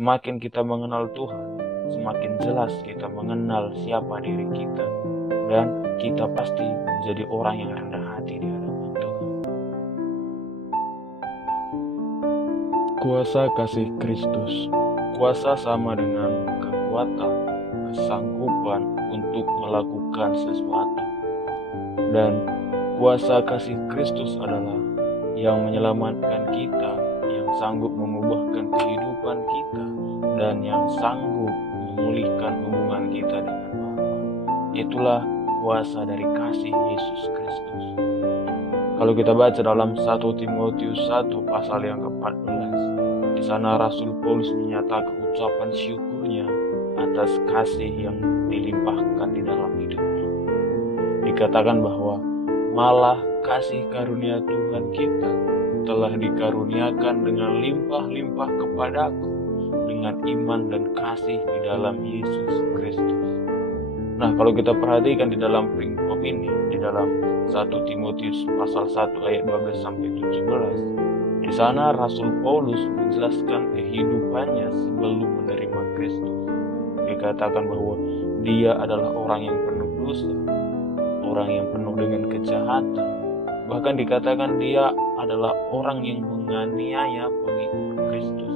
Semakin kita mengenal Tuhan, semakin jelas kita mengenal siapa diri kita, dan kita pasti menjadi orang yang rendah hati di hadapan Tuhan. Kuasa kasih Kristus. Kuasa sama dengan kekuatan, kesanggupan untuk melakukan sesuatu. Dan kuasa kasih Kristus adalah yang menyelamatkan kita, yang sanggup mengubahkan kehidupan kita, dan yang sanggup memulihkan hubungan kita dengan Bapa. Itulah kuasa dari kasih Yesus Kristus. Kalau kita baca dalam 1 Timotius 1 pasal yang ke-14, di sana Rasul Paulus menyatakan ucapan syukurnya atas kasih yang dilimpahkan di dalam hidupnya. Dikatakan bahwa malah kasih karunia Tuhan kita telah dikaruniakan dengan limpah-limpah kepadaku dengan iman dan kasih di dalam Yesus Kristus. Nah, kalau kita perhatikan di dalam peringkop ini, di dalam 1 Timotius pasal 1 ayat 12 sampai 17, di sana Rasul Paulus menjelaskan kehidupannya sebelum menerima Kristus. Dikatakan bahwa dia adalah orang yang penuh dosa, orang yang penuh dengan kejahatan. Bahkan dikatakan dia adalah orang yang menganiaya pengikut Kristus.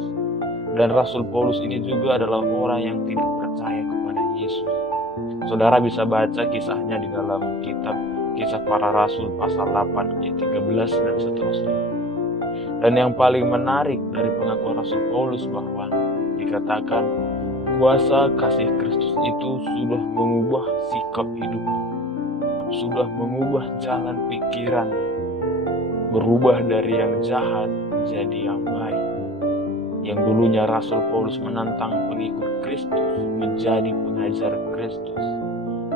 Dan Rasul Paulus ini juga adalah orang yang tidak percaya kepada Yesus. Saudara bisa baca kisahnya di dalam kitab Kisah Para Rasul pasal 8 ayat 13 dan seterusnya. Dan yang paling menarik dari pengakuan Rasul Paulus bahwa dikatakan kuasa kasih Kristus itu sudah mengubah sikap hidupnya, sudah mengubah jalan pikirannya, berubah dari yang jahat menjadi yang baik. Yang dulunya Rasul Paulus menantang pengikut Kristus menjadi pengajar Kristus.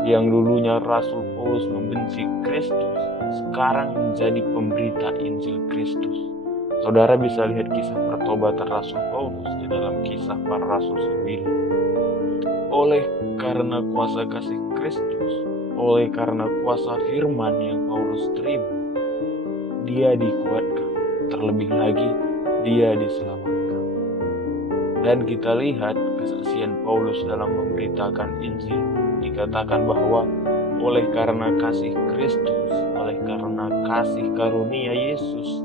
Yang dulunya Rasul Paulus membenci Kristus, sekarang menjadi pemberita Injil Kristus. Saudara bisa lihat kisah pertobatan Rasul Paulus di dalam Kisah Para Rasul 9. Oleh karena kuasa kasih Kristus, oleh karena kuasa firman yang Paulus terima, dia dikuatkan, terlebih lagi dia diselamatkan. Dan kita lihat kesaksian Paulus dalam memberitakan Injil, dikatakan bahwa oleh karena kasih Kristus, oleh karena kasih karunia Yesus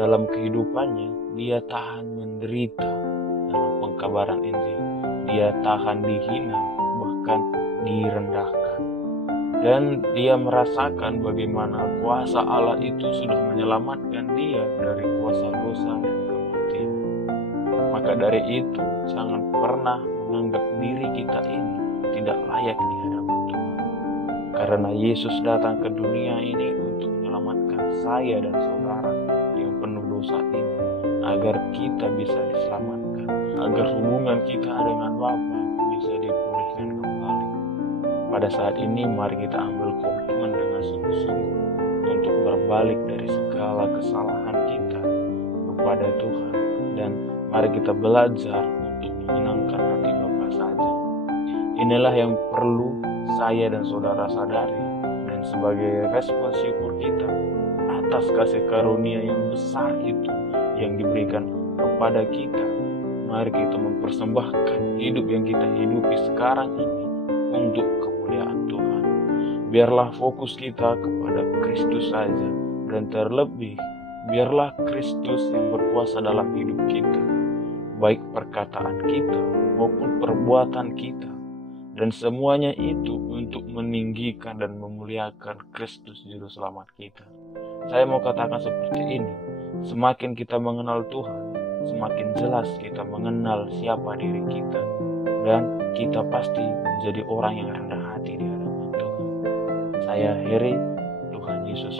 dalam kehidupannya, dia tahan menderita dalam pengkabaran Injil. Dia tahan dihina, bahkan direndahkan. Dan dia merasakan bagaimana kuasa Allah itu sudah menyelamatkan dia dari kuasa dosa dan kematian. Maka dari itu, jangan pernah menganggap diri kita ini tidak layak di hadapan Tuhan. Karena Yesus datang ke dunia ini untuk menyelamatkan saya dan saudara yang penuh dosa ini, agar kita bisa diselamatkan, agar hubungan kita dengan Bapa bisa dipulihkan kembali. Pada saat ini mari kita ambil komitmen dengan sungguh-sungguh untuk berbalik dari segala kesalahan kita kepada Tuhan, dan mari kita belajar untuk menyenangkan hati Bapa saja. Inilah yang perlu saya dan saudara sadari, dan sebagai respon syukur kita atas kasih karunia yang besar itu yang diberikan kepada kita, mari kita mempersembahkan hidup yang kita hidupi sekarang ini untuk kemuliaan Tuhan. Biarlah fokus kita kepada Kristus saja, dan terlebih biarlah Kristus yang berkuasa dalam hidup kita, baik perkataan kita maupun perbuatan kita, dan semuanya itu untuk meninggikan dan memuliakan Kristus Juru Selamat kita. Saya mau katakan seperti ini, semakin kita mengenal Tuhan, semakin jelas kita mengenal siapa diri kita, dan kita pasti menjadi orang yang rendah hati di hadapan Tuhan. Saya Heri, Tuhan Yesus